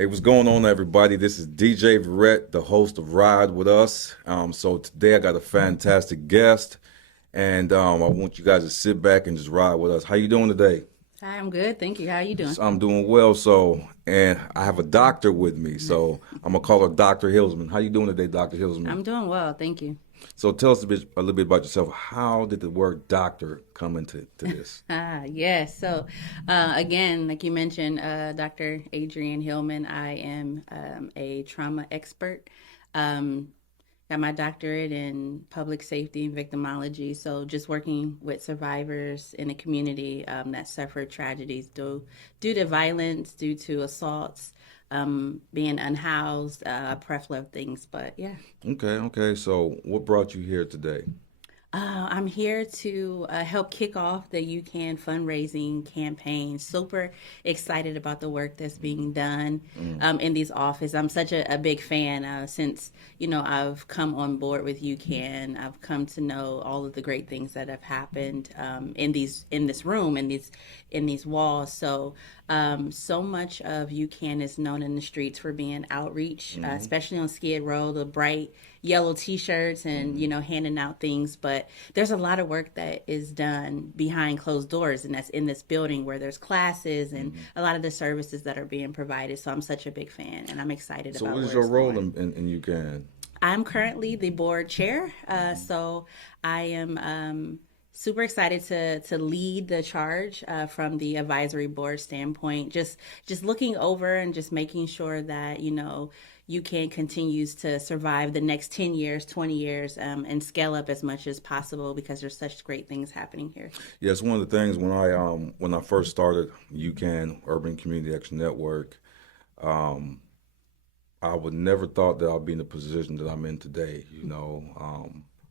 Hey, what's going on, everybody? This is DJ Verrett, the host of Ride with Us. So today I got a fantastic guest, and I want you guys to sit back and just ride with us. How you doing today? Hi, I'm good. Thank you. How are you doing? I'm doing well. And I have a doctor with me, so I'm gonna call her Dr. Hillsman. How you doing today, Dr. Hillsman? I'm doing well. Thank you. So tell us a little bit about yourself. How did the word doctor come into this? Yes. Again, like you mentioned, Dr. Adrienne Hillman, I am a trauma expert. Um, got my doctorate in public safety and victimology. So, just working with survivors in the community that suffered tragedies due to violence, due to assaults, being unhoused, a plethora of things. But yeah. Okay. So what brought you here today? I'm here to help kick off the You Can fundraising campaign. Super excited about the work that's being done Mm, in these offices. I'm such a big fan since I've come on board with You Can. I've come to know all of the great things that have happened in this room in these walls. So much of You Can is known in the streets for being outreach, mm, especially on Skid Row, the bright yellow t-shirts and mm, handing out things, but there's a lot of work that is done behind closed doors, and that's in this building where there's classes and mm. a lot of the services that are being provided. So I'm such a big fan and I'm excited So what about is where your it's role going. in UCAN? I'm currently the board chair, Mm-hmm. so I am super excited to lead the charge from the advisory board standpoint. Just looking over and just making sure that you can continues to survive the next 10 years, 20 years, and scale up as much as possible because there's such great things happening here. Yes, one of the things when I first started UCAN Urban Community Action Network, um, I would never thought that I'd be in the position that I'm in today.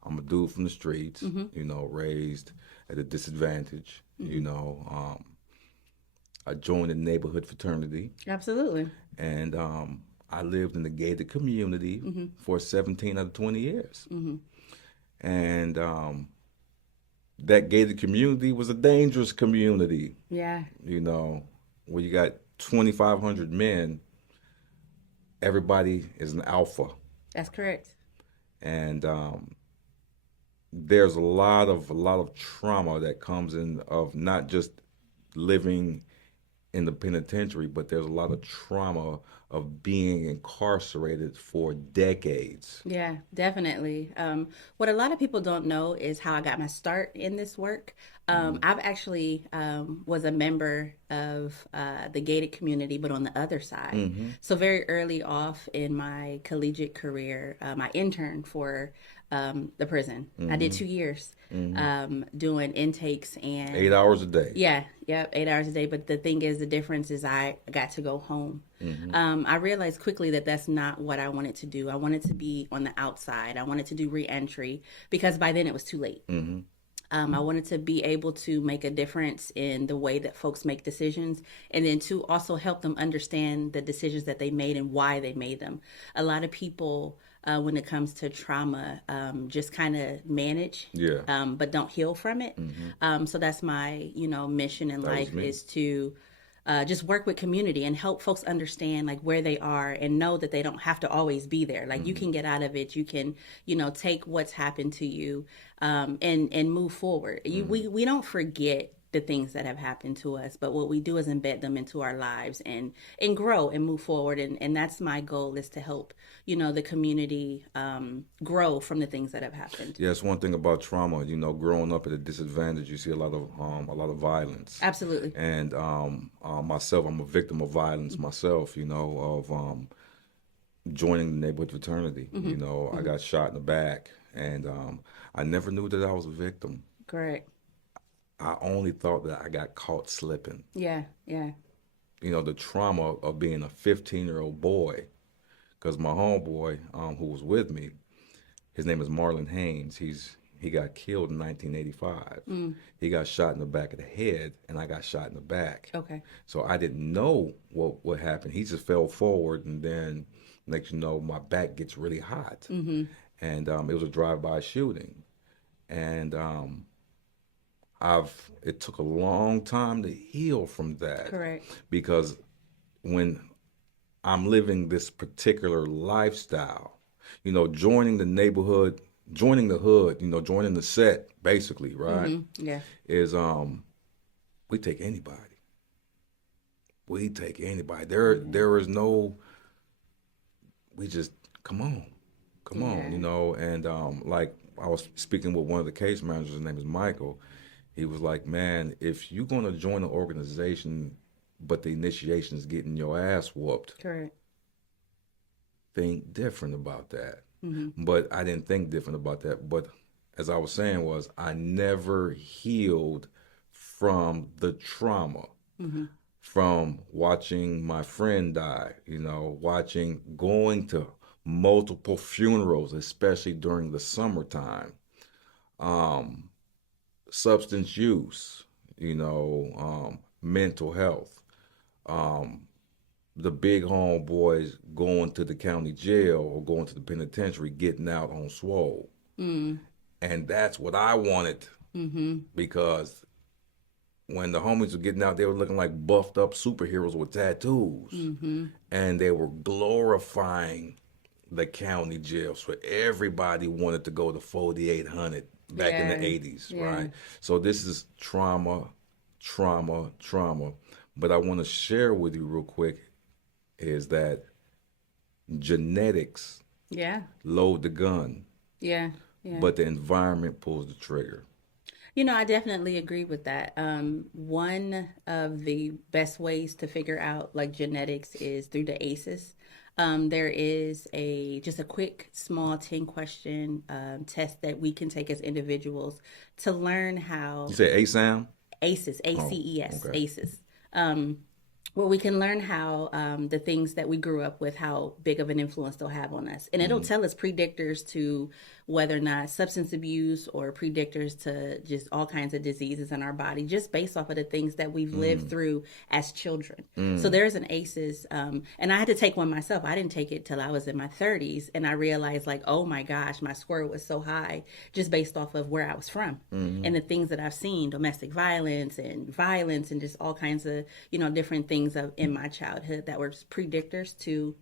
I'm a dude from the streets, Mm-hmm. raised at a disadvantage. Mm-hmm. I joined a neighborhood fraternity, Absolutely. and I lived in the gated community Mm-hmm. for 17 out of 20 years. Mm-hmm. And that gated community was a dangerous community, Yeah, you know, where you got 2,500 men, everybody is an alpha. that's correct. And there's a lot of trauma that comes in of not just living in the penitentiary, but there's a lot of trauma of being incarcerated for decades. Yeah, definitely. What a lot of people don't know is how I got my start in this work. Mm-hmm. I've actually was a member of the gated community, but on the other side. Mm-hmm. So very early off in my collegiate career, I interned for the prison. I did Mm-hmm. 2 years Mm-hmm. doing intakes Eight and hours a day. yeah, yep, 8 hours a day. But the thing is, the difference is I got to go home. Mm-hmm. I realized quickly that that's not what I wanted to do. I wanted to be on the outside. I wanted to do reentry because by then it was too late. Mm-hmm. I wanted to be able to make a difference in the way that folks make decisions and then to also help them understand the decisions that they made and why they made them. A lot of people, when it comes to trauma, just kind of manage, Yeah, but don't heal from it. mm-hmm. So that's my, mission in That was life me. is to just work with community and help folks understand like where they are and know that they don't have to always be there. Like you Mm-hmm. can get out of it. You can, take what's happened to you and move forward. Mm-hmm. We don't forget the things that have happened to us, but what we do is embed them into our lives and grow and move forward. And that's my goal is to help the community grow from the things that have happened. Yeah, it's one thing about trauma. Growing up at a disadvantage, you see a lot of violence. Absolutely. And myself, I'm a victim of violence myself. Of joining the neighborhood fraternity. Mm-hmm. I Mm-hmm. got shot in the back, and I never knew that I was a victim. Correct. I only thought that I got caught slipping. Yeah. Yeah. The trauma of being a 15-year-old boy, because my homeboy, who was with me, his name is Marlon Haynes. He got killed in 1985. Mm. He got shot in the back of the head, and I got shot in the back. Okay. So I didn't know what happened. He just fell forward, and then next you know, my back gets really hot, Mm-hmm. and it was a drive-by shooting, and it took a long time to heal from that Correct. because when I'm living this particular lifestyle. Joining the neighborhood, joining the hood, joining the set, basically, right? Yeah. Is we take anybody. We take anybody. There is no. We just come on, come on, Yeah. and like I was speaking with one of the case managers. His name is Michael. He was like, man, if you're gonna join an organization, but the initiation is getting your ass whooped, Correct. think different about that. Mm-hmm. But I didn't think different about that. But as I was saying, was I never healed from the trauma Mm-hmm. from watching my friend die, watching going to multiple funerals, especially during the summertime, um, substance use, mental health, um, the big homeboys going to the county jail or going to the penitentiary, getting out on swole. Mm. And that's what I wanted Mm-hmm. because when the homies were getting out, they were looking like buffed up superheroes with tattoos. Mm-hmm. And they were glorifying the county jail. So everybody wanted to go to 4800 back in the Yeah. 80s, Yeah. right? So this is trauma, trauma, trauma. But I want to share with you real quick is that genetics Yeah. load the gun, Yeah. Yeah. but the environment pulls the trigger. I definitely agree with that. One of the best ways to figure out like genetics is through the ACEs. There is just a quick, small 10 question test that we can take as individuals to learn You how say ASAM? ACEs, Oh, ACES, okay. ACEs. Where we can learn how the things that we grew up with, how big of an influence they'll have on us. And it'll Mm-hmm. tell us predictors to whether or not substance abuse or predictors to just all kinds of diseases in our body, just based off of the things that we've lived through as children. So there's an ACEs, and I had to take one myself. I didn't take it till I was in my 30s. And I realized, like, oh my gosh, my score was so high just based off of where I was from and the things that I've seen, domestic violence and just all kinds of, different things in my childhood that were predictors to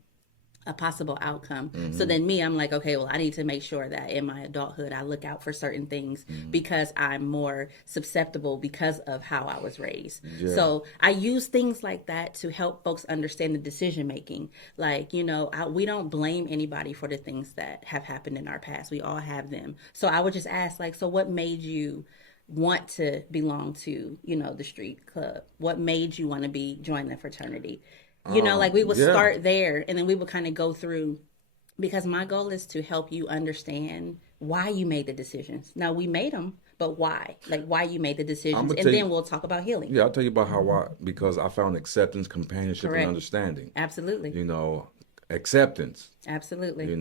a possible outcome. So then I'm like, okay, well, I need to make sure that in my adulthood I look out for certain things because I'm more susceptible because of how I was raised. Yeah. So I use things like that to help folks understand the decision making. Like, we don't blame anybody for the things that have happened in our past. We all have them. So I would just ask, like, so what made you want to belong to, the street club? What made you want to join the fraternity? Like we would Yeah. start there and then we would kind of go through because my goal is to help you understand why you made the decisions. Now we made them, but why? Like why you made the I'm decisions, gonna and tell then you. we'll talk about healing. Yeah, I'll tell you about how because I found acceptance, companionship, and Correct. understanding. Absolutely. Acceptance. Absolutely.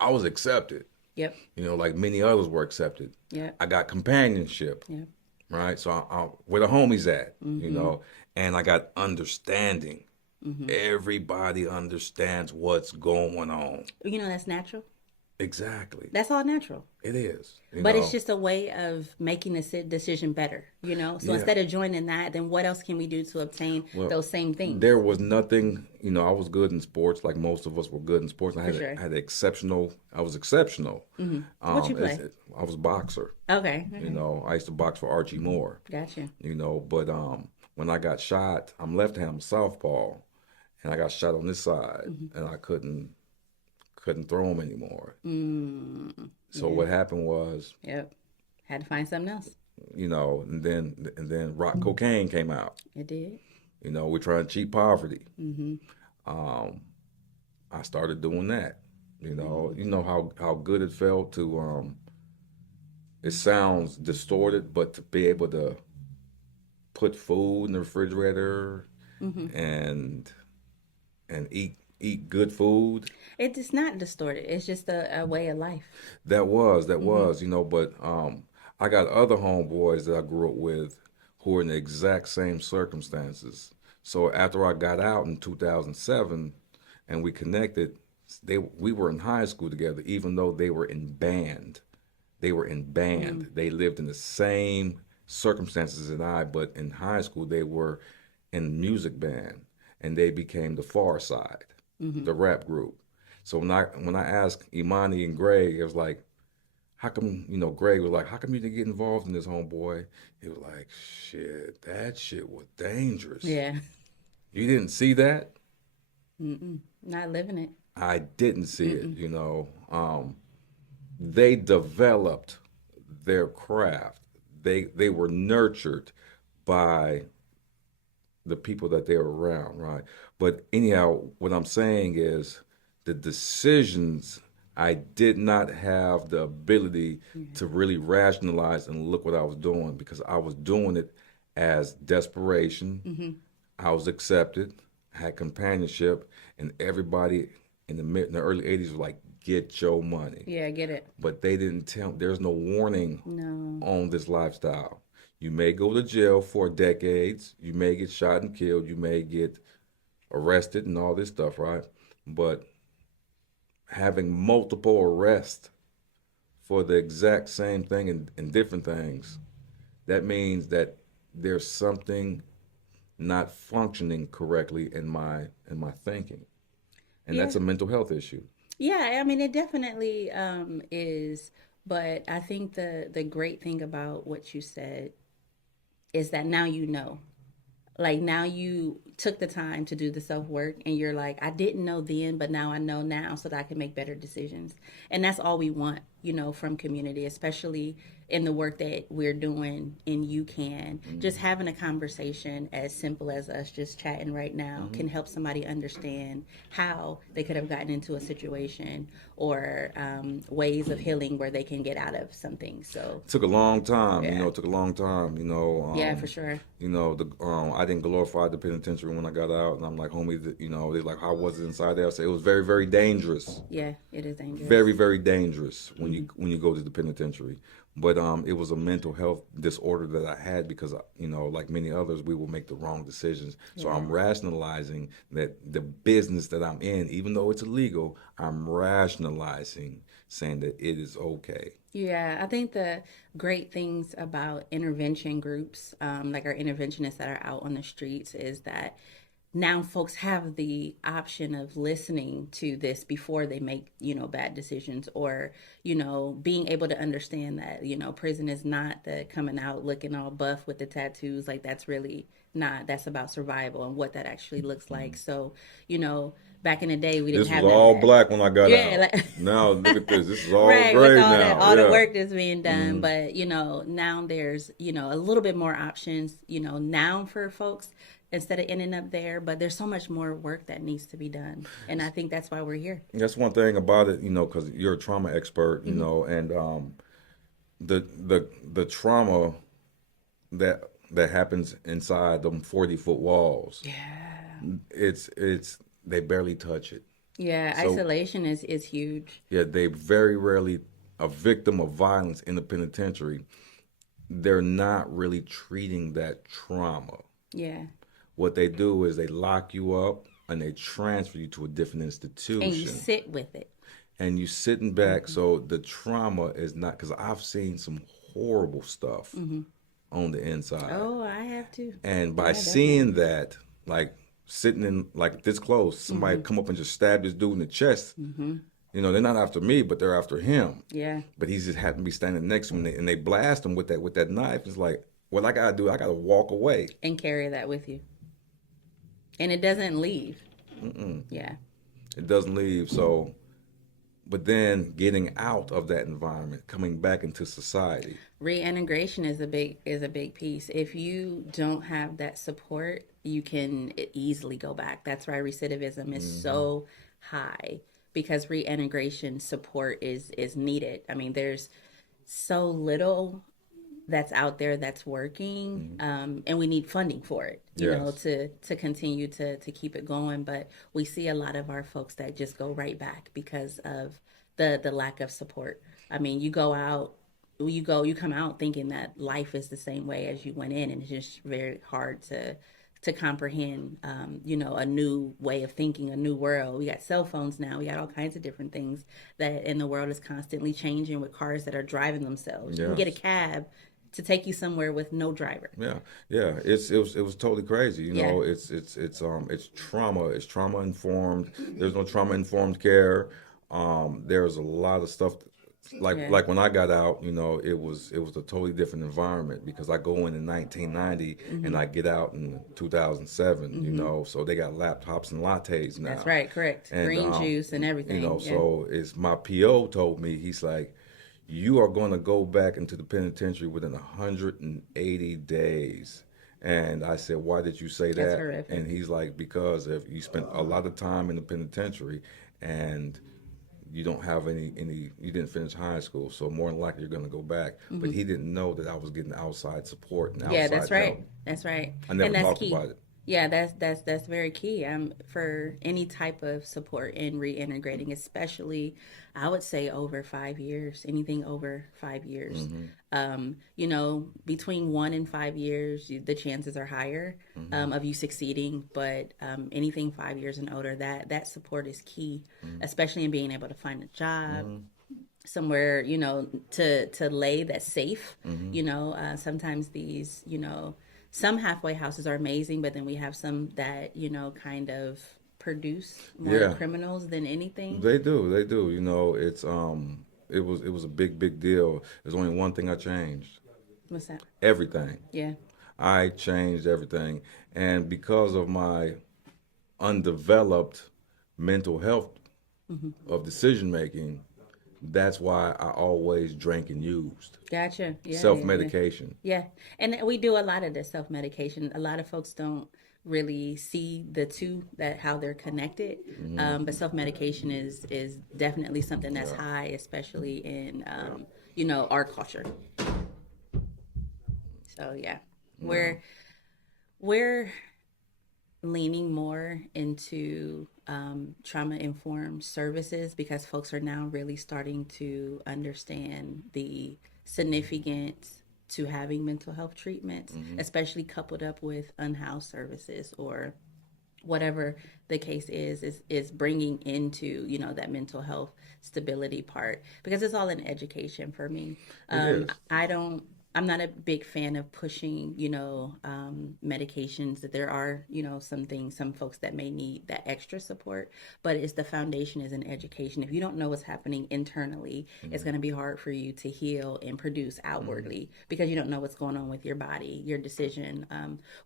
I was accepted. Yep. Like many others were accepted. Yep. I got companionship, Yep. right? So where the homies at, Mm-hmm. and I got understanding. Mm-hmm. Everybody understands what's going on. That's natural. Exactly. That's all natural. It is. But it's just a way of making the decision better, So Yeah. instead of joining that, then what else can we do to obtain Well, those same things? there was nothing, I was good in sports, like most of us were good in sports. For sure. I was exceptional. What you play? I was a boxer. Okay. I used to box for Archie Moore. Gotcha. But when I got shot, I'm left-handed southpaw, and I got shot on this side, and I couldn't throw him anymore. So what happened was, Yep. Had to find something else. and then rock cocaine came out. It did. We're trying to cheat poverty. Mm-hmm. I started doing that. How good it felt to it sounds distorted, but to be able to put food in the refrigerator and eat good food. It's not distorted. It's just a way of life. That was, but I got other homeboys that I grew up with who were in the exact same circumstances. So after I got out in 2007 and we connected, we were in high school together, even though they were in band. They were in band. They lived in the same circumstances as I, but in high school they were in music band and they became the Far Side. the rap group. So when I asked Imani and Greg, it was like, how come, Greg was like, how come you didn't get involved in this, homeboy? He was like, shit, that shit was dangerous. Yeah. You didn't see that? Mm-mm. Not living it. I didn't see it, Mm-mm. They developed their craft. They were nurtured by the people that they were around, right? But anyhow, what I'm saying is the decisions, I did not have the ability to really rationalize and look what I was doing because I was doing it as desperation. Mm-hmm. I was accepted, had companionship, and everybody in the early 80s was like, get your money. Yeah, I get it. But they didn't tell, there's no warning No. on this lifestyle. You may go to jail for decades, you may get shot and killed, you may get arrested and all this stuff, right? But having multiple arrests for the exact same thing and different things, that means that there's something not functioning correctly in my thinking. And Yeah. that's a mental health issue. Yeah, I mean it definitely is, but I think the great thing about what you said is that now you know. Like now you took the time to do the self work and you're like, I didn't know then, but now I know now so that I can make better decisions. And that's all we want, from community, especially in the work that we're doing in UCAN. Just having a conversation as simple as us just chatting right now can help somebody understand how they could have gotten into a situation or ways of healing where they can get out of something. So, It took a long time, yeah. it took a long time, Yeah, for sure. I didn't glorify the penitentiary when I got out, and I'm like, homie, they're like, how was it inside there? I said it was very, very dangerous, Yeah, it is dangerous. very, very dangerous when you go to the penitentiary. But it was a mental health disorder that I had because like many others, we will make the wrong decisions. So I'm rationalizing that the business that I'm in, even though it's illegal, I'm rationalizing, saying that it is okay. Yeah, I think the great things about intervention groups, like our interventionists that are out on the streets, is that now folks have the option of listening to this before they make, bad decisions or, being able to understand that, prison is not the coming out looking all buff with the tattoos. Like that's really not, that's about survival and what that actually looks like. So, back in the day, we didn't This was have none of all that. black when I got Yeah, out. like Now look at this. This is all right, gray with all now. all the Yeah. work that's being done. But now there's a little bit more options. Now for folks instead of ending up there. But there's so much more work that needs to be done, and I think that's why we're here. That's one thing about it, because you're a trauma expert, and the trauma that happens inside them 40-foot walls, Yeah, it's they barely touch it. yeah. So Isolation is huge. yeah, they very rarely a victim of violence in the penitentiary. They're not really treating that trauma. Yeah, What they do is they lock you up and they transfer you to a different and you institution. sit with it. And you sitting back, so the trauma is not, because I've seen some horrible stuff on the inside. Oh, I have to. And by Yeah, seeing definitely. that, like sitting in like this close, somebody come up and just stab this dude in the chest. They're not after me, but they're after him. Yeah, But he's just happened to be standing next to me, and they blast him with that knife. It's like, what I gotta do? I gotta walk away. and carry that with you, and it doesn't leave. Yeah. It doesn't leave. So, but then getting out of that environment, coming back into society. Reintegration is a big piece. If you don't have that support, you can easily go back. That's why recidivism is so high because reintegration support is needed. I mean, there's so little that's out there that's working, and we need funding for it. Yes. To continue to keep it going. But we see a lot of our folks that just go right back because of the lack of support. I mean, you come out thinking that life is the same way as you went in, and it's just very hard to comprehend, a new way of thinking, a new world. We got cell phones now. We got all kinds of different things that in the world is constantly changing with cars that are driving themselves. You can get a Yes. cab to take you somewhere with no driver. Yeah, yeah, it was totally crazy. You Yeah. know, it's trauma. It's trauma informed. There's no trauma informed care. There's a lot of stuff. Yeah. Like when I got out, you know, it was a totally different environment because I go in 1990 and I get out in 2007. You know, so they got laptops and lattes now. That's right. Correct. And Green juice and you everything. know, Yeah. so it's my PO told me, he's like, you are going to go back into the penitentiary within 180 days. And I said, why did you say That's that? horrific. And he's like, because if you spent a lot of time in the penitentiary and you don't have you didn't finish high school, so more than likely you're going to go back. But he didn't know that I was getting outside support and Yeah, outside that's right. help. That's right. I never And that's talked key. about it. Yeah, that's very key. For any type of support in reintegrating, especially I would say over 5 years, anything over 5 years. You know, between 1 and 5 years, the chances are higher of you succeeding. But anything 5 years and older, that support is key, especially in being able to find a job, somewhere, you know, to lay that's safe. You know, sometimes these, you know, some halfway houses are amazing, but then we have some that, you know, kind of produce more Yeah. criminals than anything. They do, they do. You know, it was a big deal. There's only one thing I changed. What's that? Everything. Yeah. I changed everything. And because of my undeveloped mental health of decision making, that's why I always drank and used. Gotcha. Yeah. Self Yeah. medication. Yeah. And we do a lot of this self medication. A lot of folks don't really see the two, that how they're connected. But self medication is definitely something that's high, especially in you know, our culture. So yeah, we're leaning more into trauma informed services because folks are now really starting to understand the significance to having mental health treatments, especially coupled up with unhoused services or whatever the case is bringing into, you know, that mental health stability part, because it's all in education for me. It is. I'm not a big fan of pushing, you know, medications. That there are, you know, some folks that may need that extra support, but it's the foundation is in education. If you don't know what's happening internally, it's going to be hard for you to heal and produce outwardly because you don't know what's going on with your body, your decision.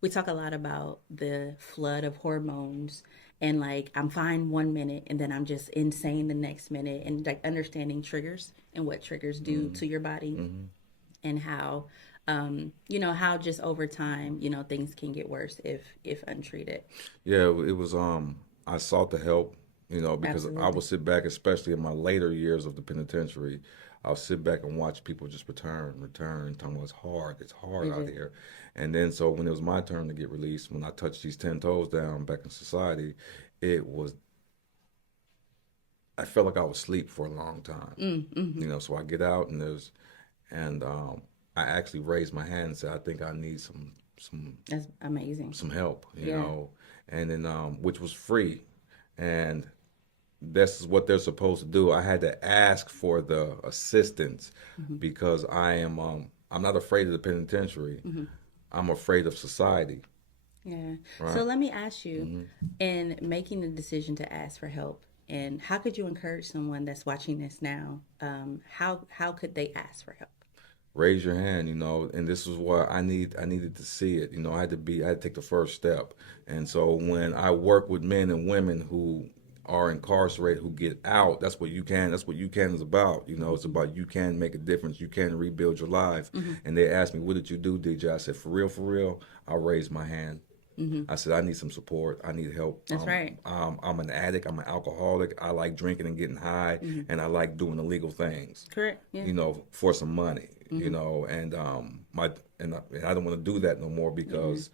We talk a lot about the flood of hormones and like I'm fine 1 minute and then I'm just insane the next minute, and like understanding triggers and what triggers do to your body and how you know, how just over time, you know, things can get worse if untreated. Yeah, it was I sought the help, you know, because I Absolutely. would sit back, especially in my later years of the penitentiary, I'll sit back and watch people just return, talking about it's hard It out is. here. And then so when it was my turn to get released, when I touched these 10 toes down back in society, it was I felt like I was asleep for a long time. You know, so I get out and I actually raised my hand and said, I think I need some That's amazing. some help, you Yeah. know, and then which was free, and this is what they're supposed to do. I had to ask for the assistance because I'm not afraid of the penitentiary. I'm afraid of society. Yeah. Right. So let me ask you, in making the decision to ask for help, and how could you encourage someone that's watching this now? How could they ask for help? Raise your hand, you know, and this is why I needed to see it. You know, I had to take the first step. And so when I work with men and women who are incarcerated, who get out, that's what you can is about. You know, it's about you can make a difference, you can rebuild your life. And they asked me, what did you do, DJ? I said, for real, I raised my hand. I said, I need some support. I need help. That's right. I'm an addict. I'm an alcoholic. I like drinking and getting high, and I like doing illegal things. Correct. Yeah. You know, for some money. You know, and I don't want to do that no more because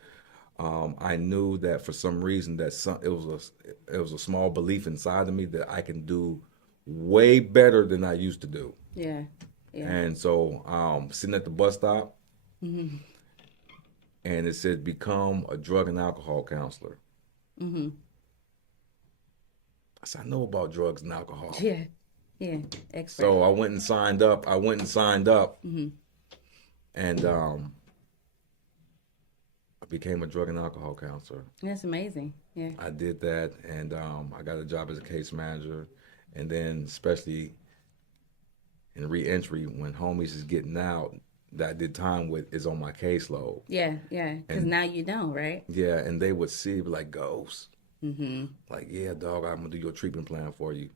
I knew that for some reason that it was a small belief inside of me that I can do way better than I used to do. Yeah. Yeah. And so sitting at the bus stop, and it said, become a drug and alcohol counselor. I said, I know about drugs and alcohol. Yeah. Yeah. Expert. So I went and signed up. And I became a drug and alcohol counselor. That's amazing. Yeah. I did that, and I got a job as a case manager, and then especially in reentry, when homies is getting out that I did time with is on my caseload. Yeah, yeah. Because And now you know, right? yeah, and they would see be like, Ghost, like, yeah, dog, I'm gonna do your treatment plan for you.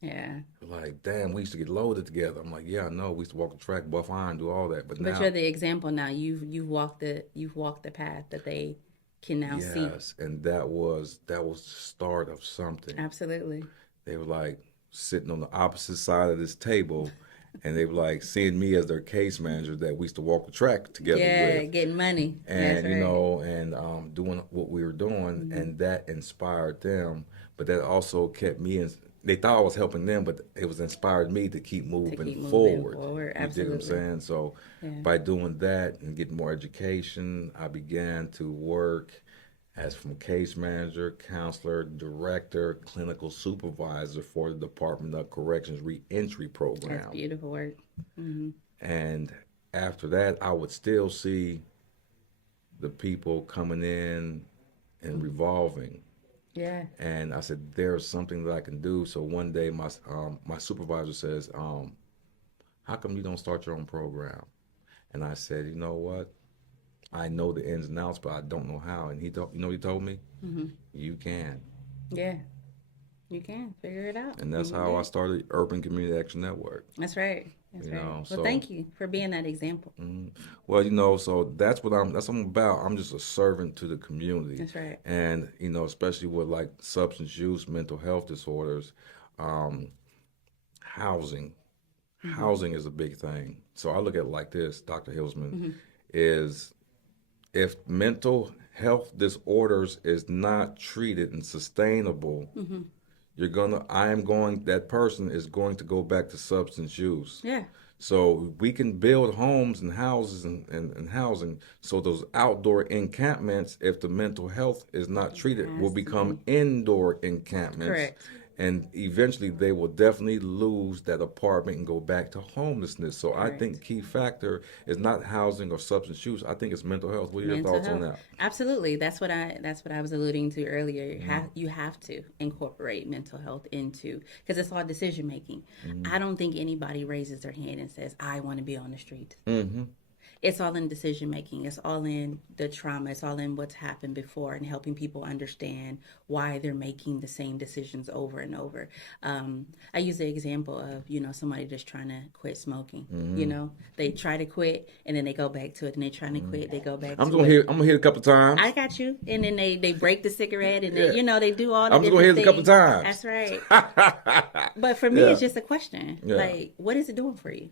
Yeah. Like, damn, we used to get loaded together. I'm like, yeah, I know. We used to walk the track, buff iron, do all that. But But now, you're the example now. You've walked the path that they can now see. yes, and that was the start of something. Absolutely. They were like sitting on the opposite side of this table, and they were like seeing me as their case manager that we used to walk the track together Yeah, with, getting money. That's and right. doing what we were doing, and that inspired them. But that also kept me in. They thought I was helping them, but it was inspired me to keep moving keep moving forward. forward. You dig what I'm Absolutely. saying? So Yeah. by doing that and getting more education, I began to work as from case manager, counselor, director, clinical supervisor for the Department of Corrections Reentry That's Program. beautiful work. Hmm. And after that, I would still see the people coming in and revolving. Yeah. And I said, there's something that I can do. So one day, my supervisor says, how come you don't start your own program? And I said, you know what? I know the ins and outs, but I don't know how. And he told me, you can. Yeah. You can figure it out. And that's You how I did. started Urban Community Action Network. That's right. That's You right. know, Well, so thank you for being that example. well, so that's what I'm about. I'm just a servant to the community. That's right. And especially with like substance use, mental health disorders, um, housing. Housing is a big thing. So I look at it like this, Dr. Hilsman, is if mental health disorders is not treated and sustainable, that person is going to go back to substance use. Yeah. So we can build homes and houses and housing. So those outdoor encampments, if the mental health is not treated, will Has to become indoor encampments. Correct. And eventually they will definitely lose that apartment and go back to homelessness. So I Correct. think key factor is not housing or substance use. I think it's mental health. What are your Mental thoughts on health. that? Absolutely. That's what I was alluding to earlier. You have to incorporate mental health into, because it's all decision making. I don't think anybody raises their hand and says, I want to be on the street. It's all in decision making. It's all in the trauma. It's all in what's happened before and helping people understand why they're making the same decisions over and over. I use the example of, somebody just trying to quit smoking. They try to quit and then they go back to it, and they trying to quit, they go back I'm to gonna it. hit. I'm gonna hit a couple times. I got you. And then they break the cigarette, and Yeah. they do all the I'm just gonna different hit it a couple things. times. That's right. But for me, Yeah. it's just a question. Yeah. Like, what is it doing for you?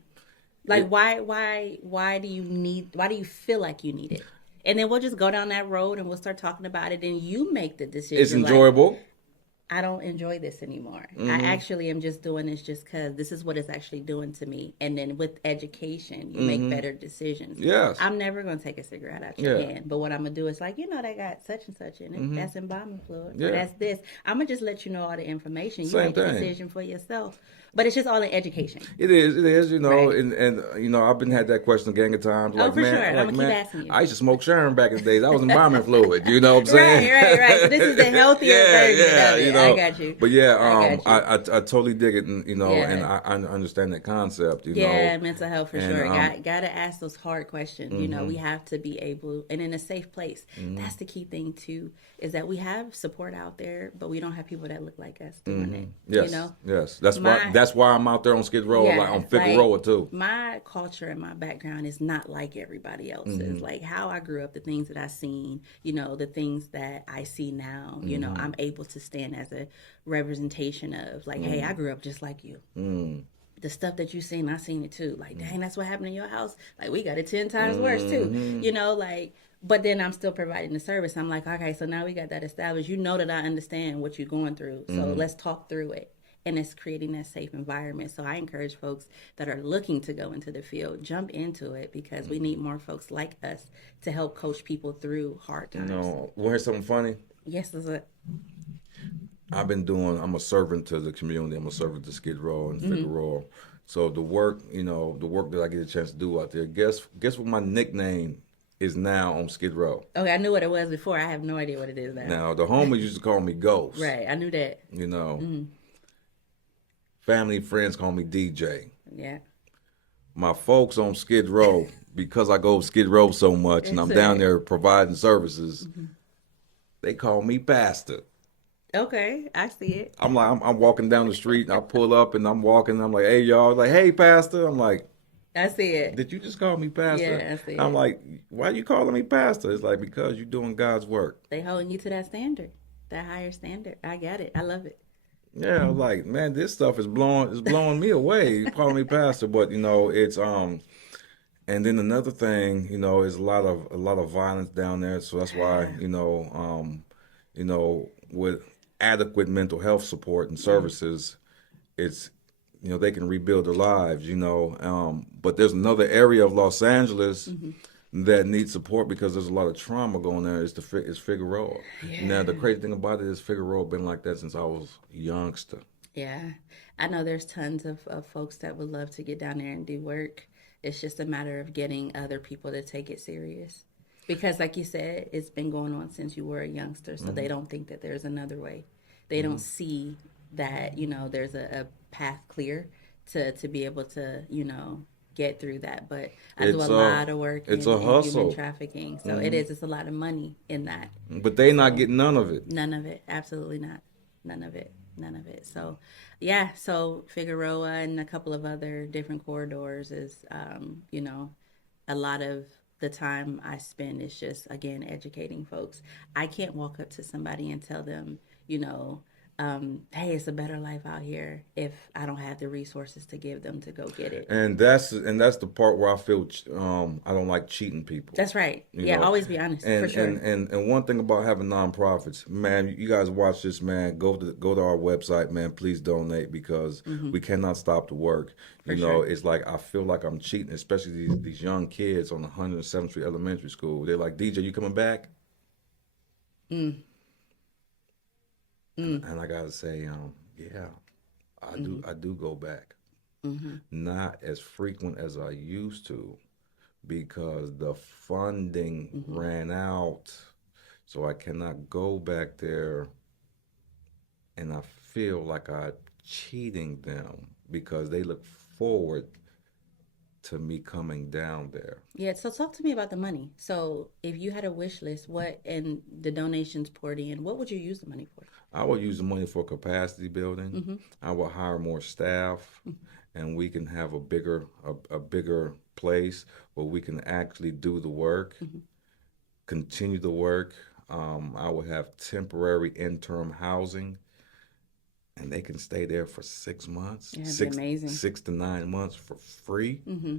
Like, why do you feel like you need it? And then we'll just go down that road and we'll start talking about it, and you make the decision. It's like, enjoyable. I don't enjoy this anymore. I Mm-hmm. actually am just doing this just because this is what it's actually doing to me. And then with education, you Mm-hmm. make better decisions. Yes. I'm never going to take a cigarette out your Yeah. hand. But what I'm going to do is like, they got such and such in it. That's embalming fluid. Mm-hmm. Yeah. Or that's this. I'm going to just let you know all the information. You Same make the thing. decision for yourself. But it's just all in education. It is, Right. and I've been had that question a gang of times. Like, for man, sure. like, I'ma keep man, asking you. I used to smoke Sharon back in the days. I was embalming fluid. You know what I'm saying? Right. So this is the healthier version of it. I got you. But yeah, I got I totally dig it, and Yeah. and I understand that concept. Yeah, mental health for And, sure. Gotta ask those hard questions. Mm-hmm. We have to be able, and in a safe place. That's the key thing too, is that we have support out there, but we don't have people that look like us doing it. Yes, yes. That's My- why I'm out there on Skid Row, Yeah, like on like- Figueroa too. My culture and my background is not like everybody else's. Mm-hmm. Like how I grew up, the things that I seen, the things that I see now, Mm-hmm. I'm able to stand as a representation of like, hey, I grew up just like you. The stuff that you seen, I seen it too. Like, dang, that's what happened in your house. Like, we got it 10 times worse too. But then I'm still providing the service. I'm like, okay, so now we got that established. You know that I understand what you're going through. So let's talk through it. And it's creating that safe environment. So I encourage folks that are looking to go into the field, jump into it, because we need more folks like us to help coach people through hard times. Want to hear something funny? Yes, that's it. I'm a servant to the community. I'm a servant to Skid Row and Figueroa So the work, the work that I get a chance to do out there. Guess what my nickname is now on Skid Row. Okay, I knew what it was before. I have no idea what it is now. Now the homies used to call me Ghost. Right, I knew that. You know, family friends call me DJ. Yeah. My folks on Skid Row, because I go Skid Row so much and I'm That's down right. there providing services, they call me Pastor. Okay, I see it. I'm walking down the street and I pull up and I'm walking and I'm like, hey y'all, like, hey Pastor. I'm like, I see it. did you just call me Pastor? Yeah, I see I'm it. like, why you calling me Pastor? It's like, because you're doing God's work. They holding you to that standard, that higher standard. I get it. I love it. Yeah, I'm like, man, this stuff is blowing me away. You calling me Pastor, but it's and then another thing, is a lot of violence down there. So that's why, with adequate mental health support and services, it's they can rebuild their lives. But there's another area of Los Angeles that needs support because there's a lot of trauma going there. It's Figueroa. Now the crazy thing about it is Figueroa been like that since I was a youngster. Yeah. I know there's tons of folks that would love to get down there and do work. It's just a matter of getting other people to take it serious. Because, like you said, it's been going on since you were a youngster, so they don't think that there's another way. They don't see that, there's a path clear to be able to, get through that. But I do a It's lot of work it's in, a in human hustle, trafficking. So it's a lot of money in that. but they not So getting none of it. none of it. Absolutely not. None of it. None of it. So, yeah. So Figueroa and a couple of other different corridors is, a lot of the time I spend is just, again, educating folks. I can't walk up to somebody and tell them, hey, it's a better life out here if I don't have the resources to give them to go get it. And that's the part where I feel I don't like cheating people. That's right. You Yeah. know, Always be honest, for and sure. and one thing about having nonprofits, man, you guys watch this, man. Go to our website, man. Please donate because we cannot stop the work. For sure. It's like I feel like I'm cheating, especially these young kids on 107th Street Elementary School. They're like, DJ, you coming back? Mm, mm, And I gotta say, yeah, I do go back. mm-hmm. Not as frequent as I used to because the funding Mm-hmm. ran out. So I cannot go back there and I feel like I'm cheating them because they look forward to me coming down there. Yeah, so talk to me about the money. So if you had a wish list, what and the donations poured in, what would you use the money for? I would use the money for capacity building. Mm-hmm. I will hire more staff and we can have a bigger place where we can actually do the work, Mm-hmm. continue the work. I will have temporary interim housing and they can stay there for 6 months, Yeah, it'd be six amazing. 6 to 9 months for free. Mm-hmm.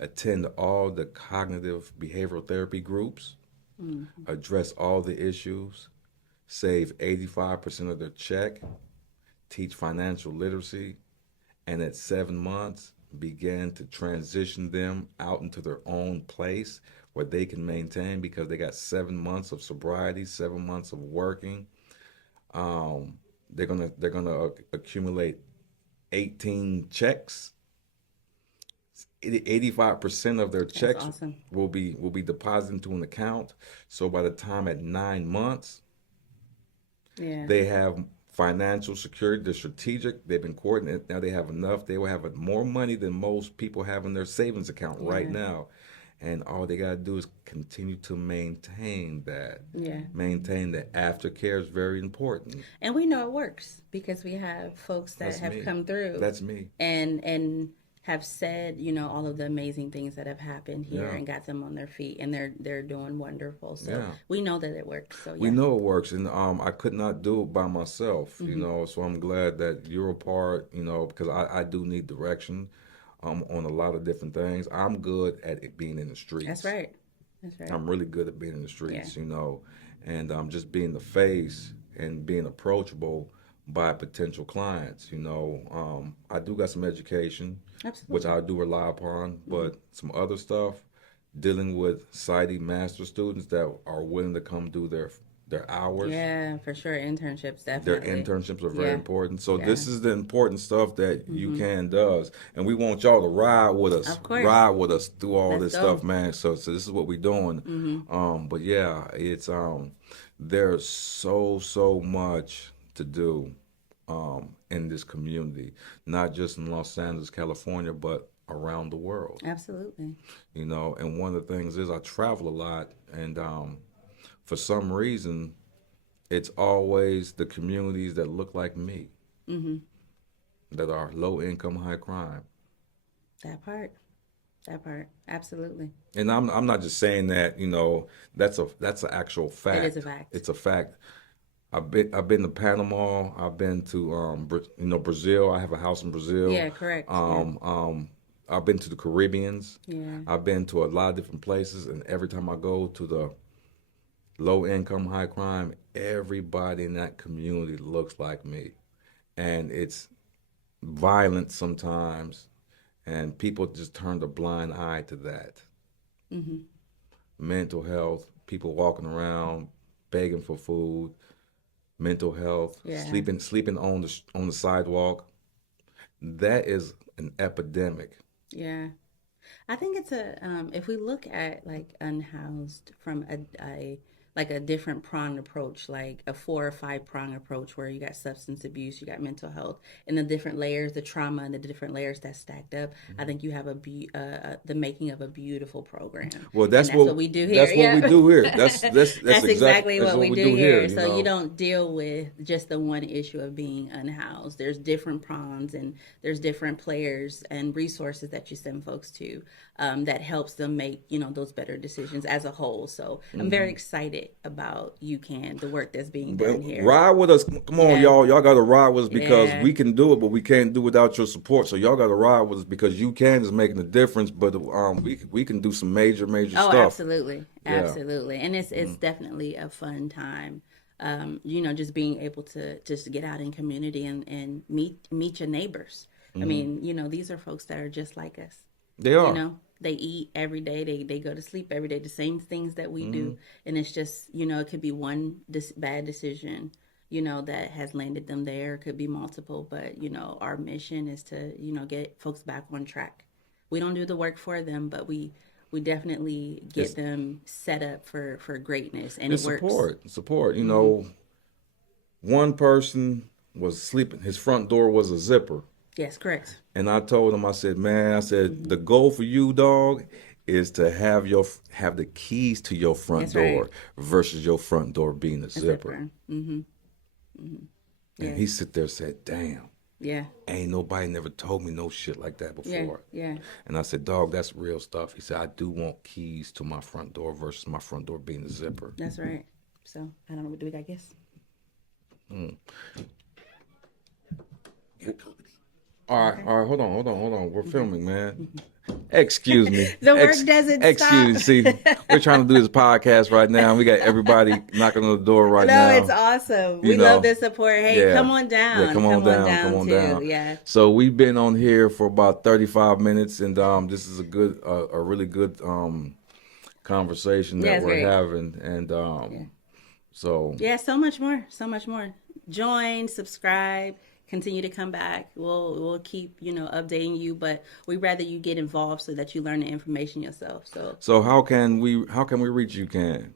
Attend all the cognitive behavioral therapy groups, Mm-hmm. address all the issues, save 85% of their check, teach financial literacy, and at 7 months, begin to transition them out into their own place where they can maintain because they got 7 months of sobriety, 7 months of working. Um, they're gonna accumulate 18 checks. 85% of their That's checks awesome. will be deposited into an account. So by the time at 9 months, Yeah. they have financial security. They're strategic. They've been coordinated. Now they have enough. They will have more money than most people have in their savings account right Yeah. now. And all they got to do is continue to maintain that. Yeah. Maintain that aftercare is very important. And we know it works because we have folks that That's have me. come through That's me. and have said, all of the amazing things that have happened here Yeah. and got them on their feet and they're doing wonderful. So Yeah. we know that it works. So We yeah. know it works, and I could not do it by myself, Mm-hmm. So I'm glad that you're a part, because I do need direction, on a lot of different things. I'm good at it being in the That's streets. right. That's right. I'm really good at being in the Yeah. streets, and just being the face and being approachable by potential clients. I do got some education, which Absolutely. I do rely upon, Mm-hmm. but some other stuff dealing with PsyD master students that are willing to come do their hours. Yeah, for sure. Internships, Their definitely. internships are very Yeah. important. So Yeah. this is the important stuff that UCAN does, and we want y'all to Of course. ride with us through all Let's this stuff, go. man. So this is what we're doing. But yeah, it's there's so much to do in this community, not just in Los Angeles, California, but around the world. Absolutely. You know, and one of the things is I travel a lot, and for some reason, it's always the communities that look like me that are low income, high crime. That part. That part. Absolutely. And I'm not just saying that, you know, that's an actual fact. It is a fact. It's a fact. I've been to Panama. I've been to Brazil. I have a house in Brazil. Yeah, correct. I've been to the Caribbeans. Yeah. I've been to a lot of different places, and every time I go to the low income, high crime, everybody in that community looks like me. And it's violent sometimes, and people just turn a blind eye to that. Mental health, people walking around begging for food, mental health, Yeah. sleeping on the sidewalk. That is an epidemic. Yeah. I think it's if we look at like unhoused from a like a different prong approach, like a 4 or 5 prong approach where you got substance abuse, you got mental health, and the different layers, the trauma and the different layers that's stacked up. I think you have the making of a beautiful program. Well, And that's what we do here. That's what we do here. That's That's exactly that's what we do do here. you So know? you don't deal with just the one issue of being unhoused. There's different prongs and there's different players and resources that you send folks to that helps them make, you know, those better decisions as a whole. So I'm very excited about UCAN, the work that's being done here. Ride with us. Come on, Yeah. y'all. Y'all got to ride with us because Yeah. we can do it, but we can't do it without your support. So y'all got to ride with us because UCAN is making a difference. But we can do some major Oh, stuff. absolutely. Yeah. Absolutely. And it's definitely a fun time. You know, just being able to just get out in community and meet your neighbors. I mean, you know, these are folks that are just like us. They are. You know, they eat every day. They go to sleep every day. The same things that we do, and it's just, you know, it could be one bad decision, you know, that has landed them there. It could be multiple, but you know, our mission is to, you know, get folks back on track. We don't do the work for them, but we definitely get them set up for greatness, and It's it works. support. You know, one person was sleeping. His front door was a zipper. Yes, correct. And I told him, I said, man, the goal for you, dog, is to have the keys to your front That's right. door versus your front door being a zipper. Mm-hmm. And he sit there and said, damn, Yeah. ain't nobody never told me no shit like that Yeah. before. Yeah. And I said, dog, that's real stuff. He said, I do want keys to my front door versus my front door being a zipper. That's right. So I don't know. Do we got guess? All right, hold on. We're filming, man. Excuse me. The work doesn't Excuse stop. See, we're trying to do this podcast right now. We got everybody knocking on the door right No, now. it's awesome. You We know, love the support. Hey, yeah. come on down. Yeah, come on down. too. Yeah. So we've been on here for about 35 minutes, and this is a really good conversation Yeah, that it's we're great. having, and so Yeah, so much more. So much more. Join, subscribe, continue to come back. We'll keep, you know, updating you, but we rather you get involved so that you learn the information yourself. So how can we reach you, Can?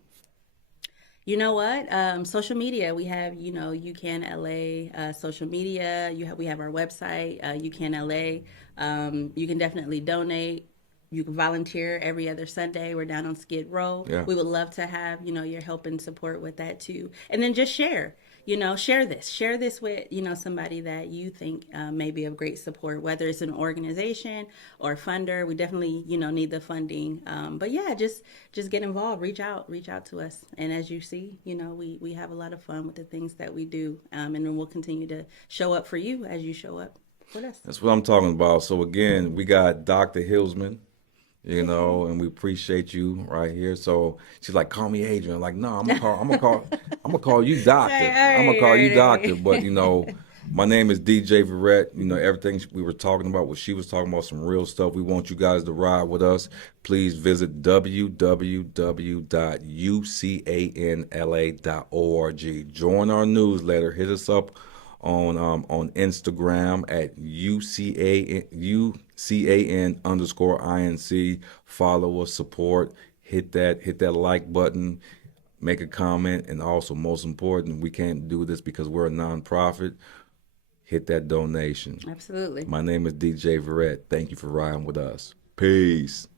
you know what? Social media. We have, you know, UCAN LA social media. We have our website, UCAN LA. You can definitely donate. You can volunteer every other Sunday. We're down on Skid Row. Yeah. We would love to have, you know, your help and support with that too. And then just share. You know, share this with, you know, somebody that you think may be of great support, whether it's an organization or a funder. We definitely, you know, need the funding. But yeah, just get involved, reach out to us. And as you see, you know, we have a lot of fun with the things that we do. And then we'll continue to show up for you as you show up with us. That's what I'm talking about. So again, we got Dr. Hillsman, you know, and we appreciate you right here. So she's like, call me Adrian. I'm like, no, I'm gonna call you doctor. All right, I'm gonna call you all doctor. right. But you know, My name is DJ Verrett. You know, everything we were talking about, what she was talking about, some real stuff. We want you guys to ride with us. Please visit www.ucanla.org. Join our newsletter. Hit us up on Instagram at UCAN_INC. Follow us, support. Hit that like button. Make a comment, and also, most important, we can't do this because we're a nonprofit. Hit that donation. Absolutely. My name is DJ Verrett. Thank you for riding with us. Peace.